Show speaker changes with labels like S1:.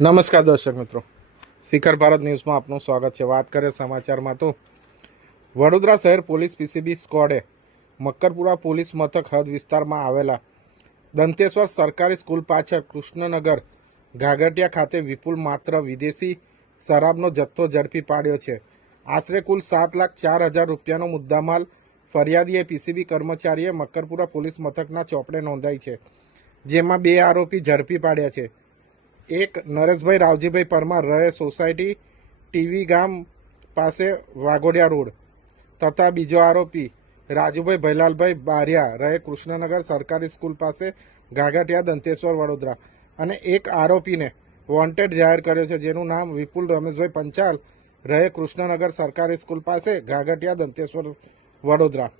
S1: નમસ્કાર દર્શક મિત્રો. શિખર ભારત ન્યૂઝમાં આપનું સ્વાગત છે. વાત કરીએ સમાચારમાં તો વડોદરા શહેર પોલીસ પીસીબી સ્કોડે મક્કરપુરા પોલીસ મથક હદ વિસ્તારમાં આવેલા દંતેશ્વર સરકારી સ્કૂલ પાછળ કૃષ્ણનગર ઘાઘટિયા ખાતે વિપુલ માત્ર વિદેશી શરાબનો જથ્થો ઝડપી પાડ્યો છે. આશરે કુલ સાત લાખ ચાર હજાર રૂપિયાનો મુદ્દામાલ ફરિયાદીએ પીસીબી કર્મચારીએ મક્કરપુરા પોલીસ મથકના ચોપડે નોંધાઈ છે, જેમાં બે આરોપી ઝડપી પાડ્યા છે. એક નરેશભાઈ રાવજીભાઈ પરમાર રહે સોસાયટી ટીવી ગામ પાસે વાઘોડિયા રોડ. તથા બીજો આરોપી રાજુભાઈ ભૈલાલભાઈ બારિયા રહે કૃષ્ણનગર સરકારી સ્કૂલ પાસે ઘાઘટિયા દંતેશ્વર વડોદરા. અને એક આરોપીને વોન્ટેડ જાહેર કર્યો છે, જેનું નામ વિપુલ રમેશભાઈ પંચાલ રહે કૃષ્ણનગર સરકારી સ્કૂલ પાસે ઘાઘટિયા દંતેશ્વર વડોદરા.